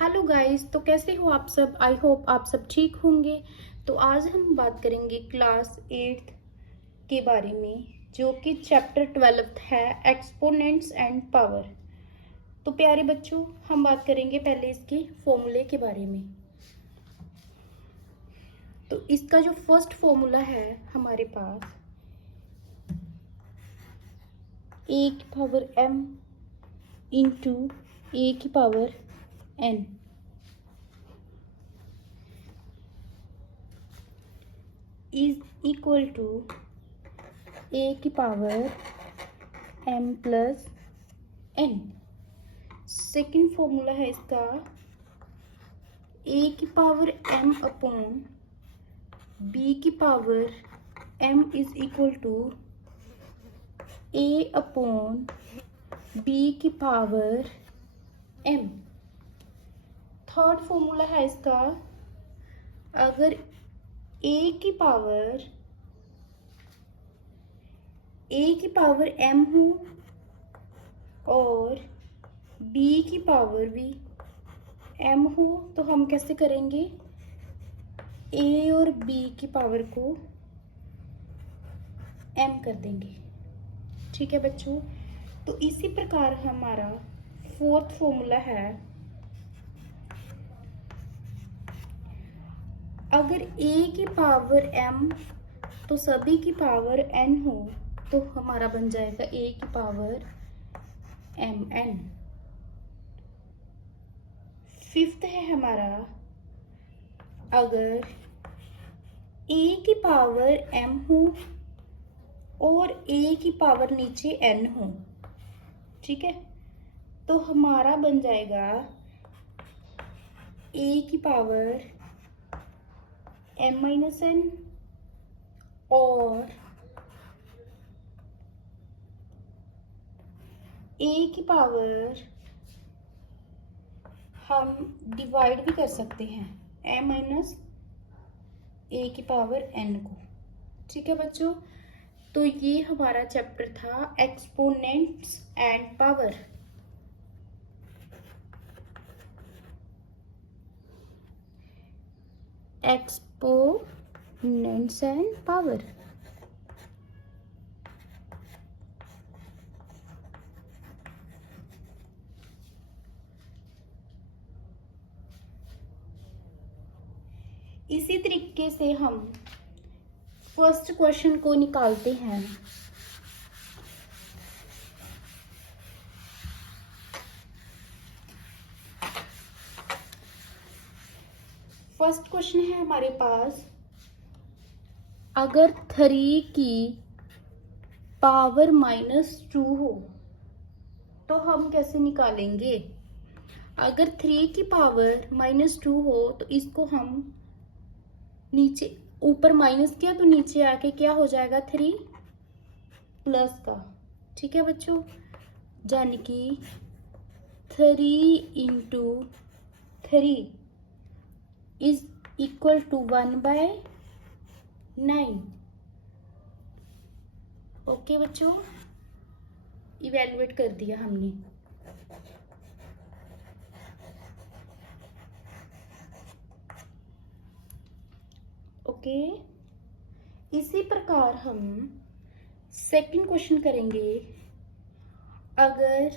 Hello guys, तो कैसे हो आप सब। आई होप आप सब ठीक होंगे। तो आज हम बात करेंगे क्लास 8 के बारे में, जो कि चैप्टर 12 है, एक्सपोनेंट्स एंड पावर। तो प्यारे बच्चों, हम बात करेंगे पहले इसके फॉर्मूले के बारे में। तो इसका जो फर्स्ट फॉर्मूला है हमारे पास, ए की पावर m इंटू ए की power n is equal to A की power m plus n। Second formula है इसका, ए की पावर m अपॉन बी की power m is equal to A upon B की पावर m। थर्ड फॉर्मूला है इसका, अगर ए की पावर m हो और बी की पावर भी m हो, तो हम कैसे करेंगे, a और b की पावर को m कर देंगे। ठीक है बच्चों। तो इसी प्रकार हमारा फोर्थ फॉर्मूला है, अगर a की पावर m तो सभी की पावर n हो, तो हमारा बन जाएगा a की पावर mn। फिफ्थ है हमारा, अगर a की पावर m हो और a की पावर नीचे n हो, ठीक है, तो हमारा बन जाएगा a की पावर m माइनस n और a की पावर हम डिवाइड भी कर सकते हैं m माइनस a की पावर n को। ठीक है बच्चों। तो ये हमारा चैप्टर था exponents and power. Exponents and power. इसी तरीके से हम फर्स्ट क्वेश्चन को निकालते हैं। फर्स्ट क्वेश्चन है हमारे पास, अगर 3 की पावर -2 हो तो हम कैसे निकालेंगे। अगर 3 की पावर -2 हो तो इसको हम नीचे, ऊपर माइनस किया तो नीचे आके क्या हो जाएगा, 3 प्लस का। ठीक है बच्चों, यानी कि 3 into 3 is equal to 1/9। Okay बच्चों, इवेलुएट कर दिया हमने। ओके, इसी प्रकार हम सेकंड क्वेश्चन करेंगे। अगर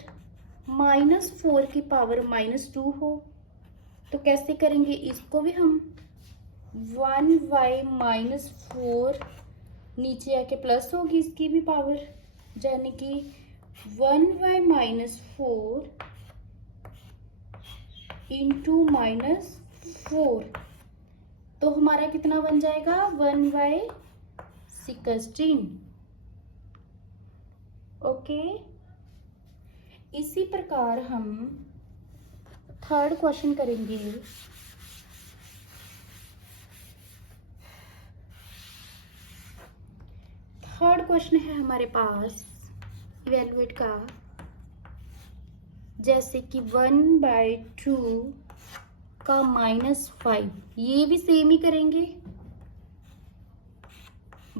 -4 की पावर -2 हो तो कैसे करेंगे, इसको भी हम 1/-4 नीचे आके प्लस होगी इसकी भी पावर, यानी कि 1/-4 इंटू -4, तो हमारा कितना बन जाएगा, 1/16। ओके, इसी प्रकार हम थर्ड क्वेश्चन करेंगे। थर्ड क्वेश्चन है हमारे पास इवेलुएट का, जैसे कि 1/2 का -5, ये भी सेम ही करेंगे,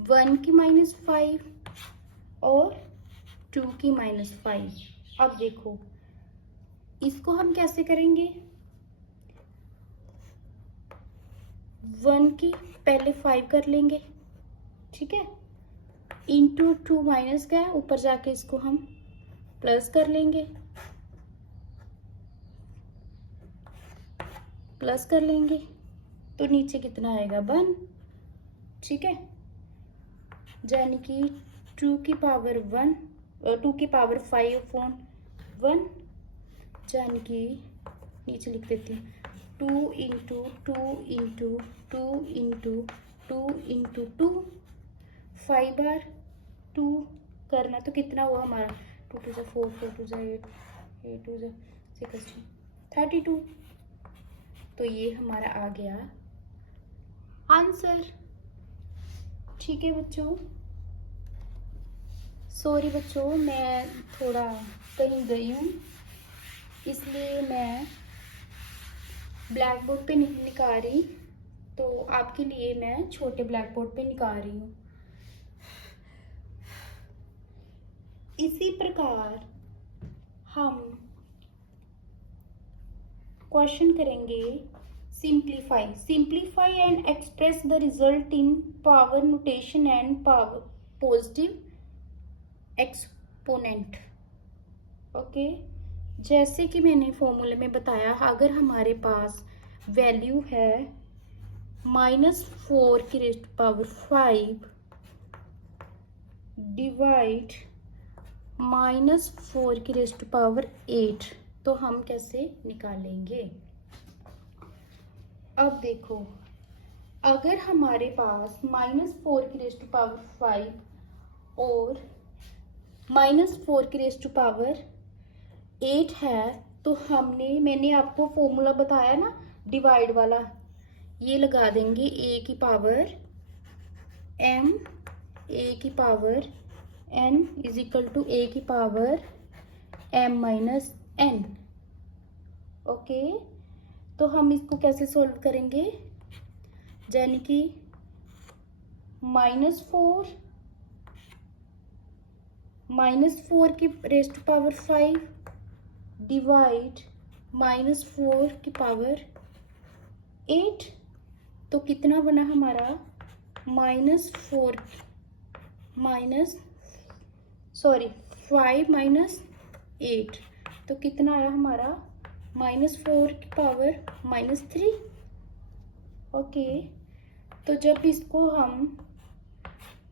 1 की -5 और 2 की -5। अब देखो इसको हम कैसे करेंगे, 1 की पहले 5 कर लेंगे, ठीक है, इंटू 2 माइनस क्या है, ऊपर जाके इसको हम प्लस कर लेंगे, प्लस कर लेंगे, तो नीचे कितना आएगा 1, ठीक है, यानी कि 2 की पावर 1, 2 की पावर 5 अपॉन 1, यानी कि नीचे लिख देती हूँ 2 इंटू 2 इंटू 2 इंटू 2 इंटू 2, 5 बार 2 करना, तो कितना हुआ हमारा 2 2 जा 4, 4 2 जा 8, 8 2 जा 16, 32। तो ये हमारा आ गया आंसर, ठीक है बच्चों। सॉरी बच्चों, मैं थोड़ा कहीं गई हूँ, इसलिए मैं ब्लैक बोर्ड पे नहीं निकाल रही, तो आपके लिए मैं छोटे ब्लैक बोर्ड पे निकाल रही हूँ। इसी प्रकार हम क्वेश्चन करेंगे simplify and express the result in power notation and power positive exponent. Okay, जैसे कि मैंने फॉर्मूले में बताया, अगर हमारे पास वैल्यू है -4 की रेज़ टू पावर 5 डिवाइड -4 की रेज़ टू पावर 8, तो हम कैसे निकालेंगे। अब देखो, अगर हमारे पास -4 की रेज़ टू पावर 5 और -4 की रेज़ टू पावर 8 है, तो मैंने आपको फॉर्मूला बताया ना डिवाइड वाला, ये लगा देंगे a की पावर m, a की power n is equal to a की power m minus n। Okay, तो हम इसको कैसे सॉल्व करेंगे, यानी कि -4 की रेज़ टू पावर 5 डिवाइड -4 की पावर 8, तो कितना बना हमारा -5 माइनस 8, तो कितना आया हमारा -4 की पावर -3। ओके, तो जब इसको हम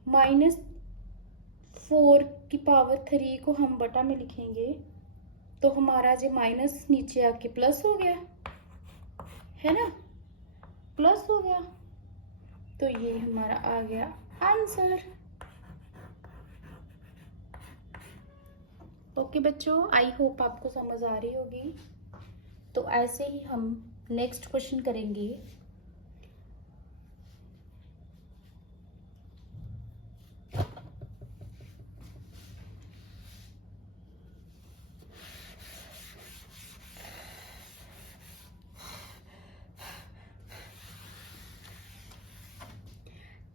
-4 की पावर 3 को हम बटा में लिखेंगे, तो हमारा जो माइनस नीचे आके प्लस हो गया, है ना, प्लस हो गया, तो ये हमारा आ गया आंसर। ओके बच्चों, आई होप आपको समझ आ रही होगी। तो ऐसे ही हम नेक्स्ट क्वेश्चन करेंगे।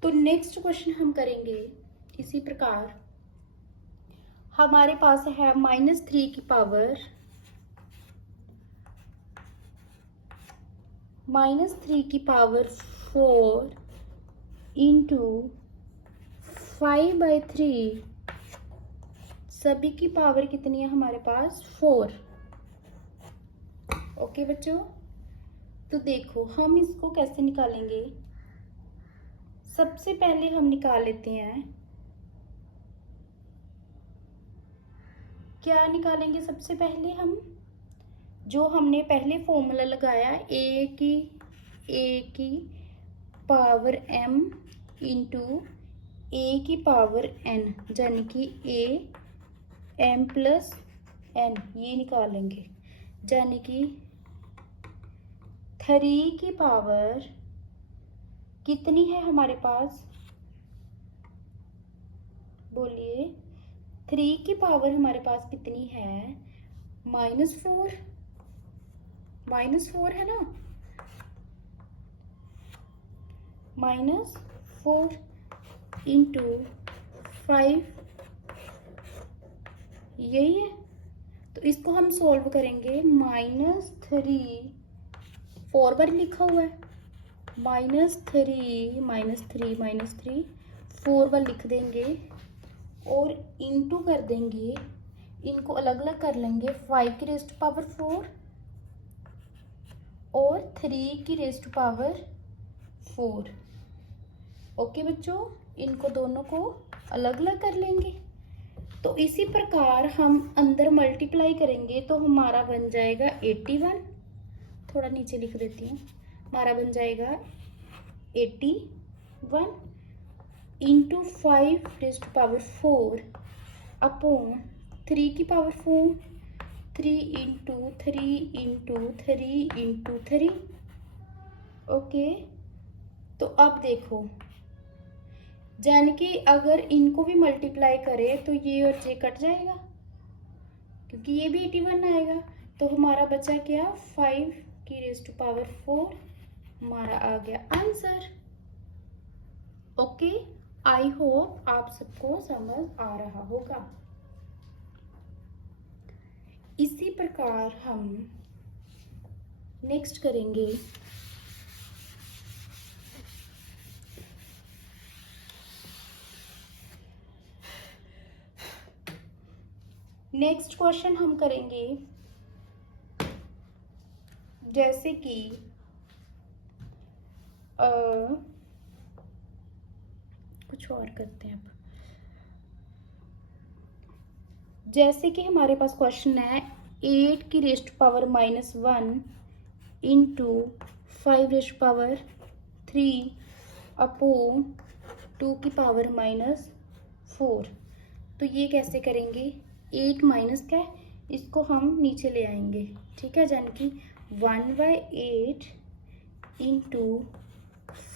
तो नेक्स्ट क्वेश्चन हम करेंगे इसी प्रकार। हमारे पास है -3 की पावर -4 इंटू 5/3, सभी की पावर कितनी है हमारे पास 4। ओके बच्चों, तो देखो हम इसको कैसे निकालेंगे। सबसे पहले हम निकाल लेते हैं, क्या निकालेंगे सबसे पहले हम, जो हमने पहले फॉर्मूला लगाया a की पावर m इंटू a की पावर n, यानी कि a m प्लस n, ये निकालेंगे, यानी कि 3 की पावर कितनी है हमारे पास, बोलिए, 3 की पावर हमारे पास कितनी है -4 है ना, -4 इंटू 5, यही है। तो इसको हम सॉल्व करेंगे, -3 4 बार लिखा हुआ है, -3 4 बार लिख देंगे और इंटू कर देंगे, इनको अलग अलग कर लेंगे। 5 की रेज़ टू पावर 4 और 3 की रेज़ टू पावर 4। ओके बच्चों, इनको दोनों को अलग अलग कर लेंगे। तो इसी प्रकार हम अंदर मल्टीप्लाई करेंगे तो हमारा बन जाएगा 81। थोड़ा नीचे लिख देती हूँ। हमारा बन जाएगा 81 into 5 raise to power 4 upon 3 की power 4, 3 into 3 into 3 into 3। Okay, तो अब देखो, यानी कि अगर इनको भी मल्टीप्लाई करें तो ये और ये कट जाएगा, क्योंकि ये भी 81 आएगा। तो हमारा बचा क्या, 5 की रेज़ टू पावर 4 हमारा आ गया आंसर। ओके, आई होप आप सबको समझ आ रहा होगा। इसी प्रकार हम नेक्स्ट करेंगे नेक्स्ट क्वेश्चन हम करेंगे जैसे कि कुछ और करते हैं। अब जैसे कि हमारे पास क्वेश्चन है 8 की raise to power -1 into 5 raise to power 3 upon 2 की पावर -4। तो ये कैसे करेंगे, 8 माइनस का है, इसको हम नीचे ले आएंगे। ठीक है, यानी कि 1/8 इंटू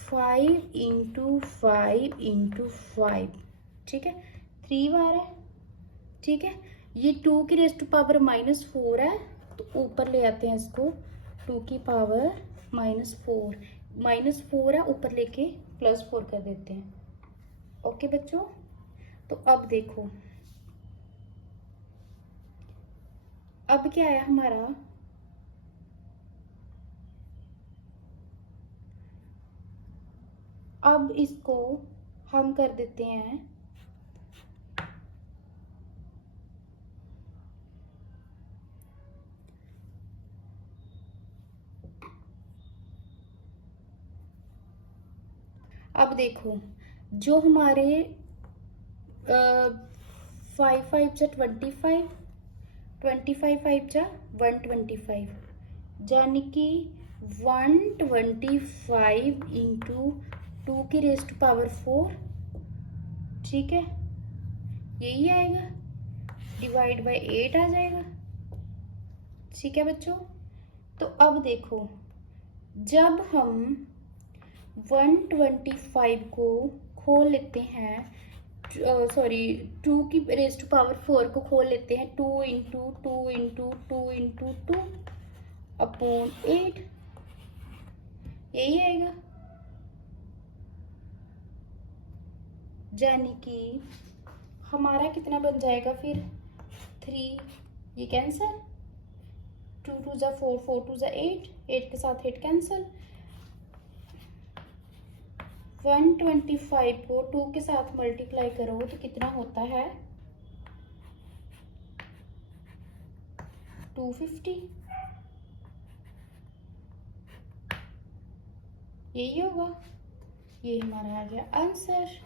5 इंटू 5 इंटू 5। ठीक है, 3 बार है। ठीक है, ये 2 की रेज़ टू पावर -4 है, तो ऊपर ले आते हैं इसको, 2 की पावर -4 -4 है, ऊपर लेके +4 कर देते हैं। ओके बच्चों, तो अब देखो, अब क्या आया हमारा, अब इसको हम कर देते हैं अब देखो, जो हमारे 5 5 जा 25, 25 5 जा 125, यानी कि 125 इंटू 2 की रेज़ टू पावर 4। ठीक है, यही आएगा, डिवाइड बाय 8 आ जाएगा। ठीक है बच्चों, तो अब देखो, जब हम 125 को खोल लेते हैं, सॉरी 2 की रेज़ टू पावर 4 को खोल लेते हैं, 2 इंटू 2 इंटू 2 इंटू 2 अपॉन 8, यही आएगा। यानी कि हमारा कितना बन जाएगा फिर, 3, ये कैंसिल, 2 2 जा 4, 4 2 जा 8, 8 के साथ 8 कैंसिल। 125 को 2 के साथ मल्टीप्लाई करो तो कितना होता है, 250। यही होगा, ये हमारा आ गया आंसर।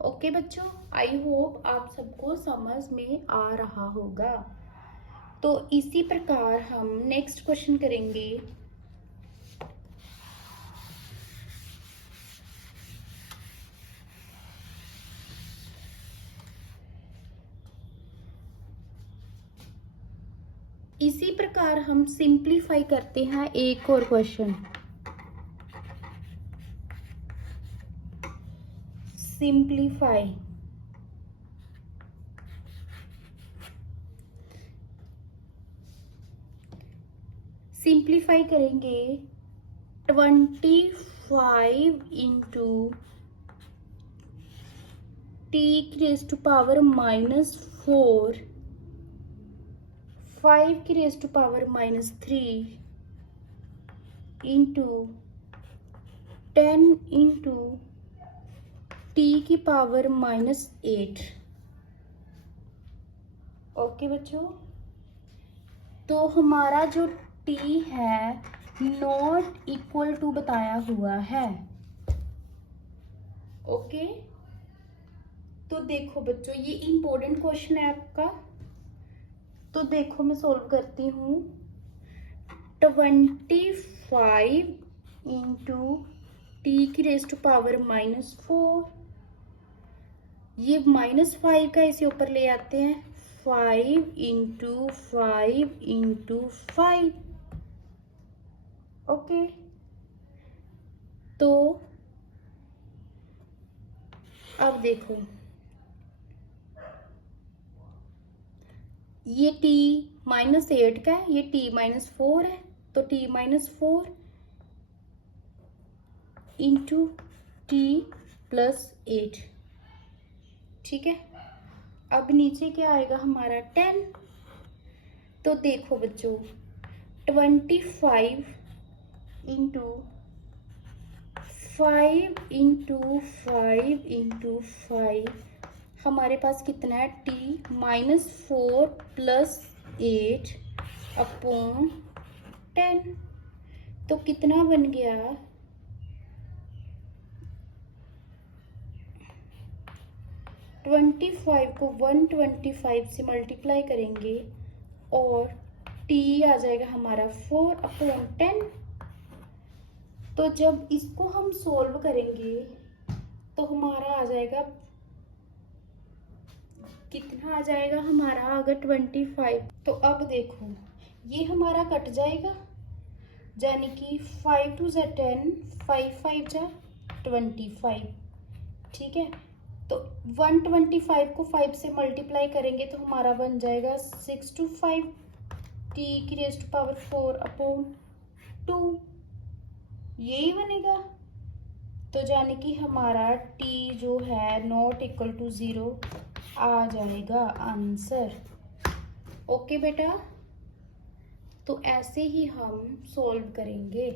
ओके बच्चों, आई होप आप सबको समझ में आ रहा होगा। तो इसी प्रकार हम नेक्स्ट क्वेश्चन करेंगे। इसी प्रकार हम सिंप्लीफाई करते हैं एक और क्वेश्चन। सिंप्लीफाई, सिंप्लीफाई करेंगे 25 इंटू टी की रेज़ टू पावर -4 5 की raise to power -3 into 10 into T की पावर -8। ओके बच्चों, तो हमारा जो t है नॉट इक्वल टू बताया हुआ है। ओके, तो देखो बच्चों, ये इम्पोर्टेंट क्वेश्चन है आपका। तो देखो मैं सॉल्व करती हूँ। 25 इंटू टी की रेज टू पावर -4, ये -5 का इसे ऊपर ले आते हैं। 5 इंटू 5 इंटू 5। ओके, तो अब देखो, ये t -8 का है, ये t -4 है, तो t -4 इंटू टी +8। ठीक है, अब नीचे क्या आएगा हमारा 10। तो देखो बच्चों, 25 इंटू 5 इंटू 5 इंटू 5, हमारे पास कितना है t -4 +8 अपॉन 10। तो कितना बन गया, 25 को 125 से मल्टीप्लाई करेंगे और t आ जाएगा हमारा 4 अपॉन 10। तो जब इसको हम सोल्व करेंगे तो हमारा आ जाएगा, कितना आ जाएगा हमारा, अगर 25, तो अब देखो ये हमारा कट जाएगा, यानी कि 5 2 = 10, 5 5 = 25। ठीक है, तो 125 को 5 से मल्टीप्लाई करेंगे तो हमारा बन जाएगा 6 to 5 t की रेज टू पावर 4 अपॉन 2, यही बनेगा। तो यानी कि हमारा t जो है नॉट इक्वल टू 0 आ जाएगा आंसर। ओके बेटा, तो ऐसे ही हम सॉल्व करेंगे।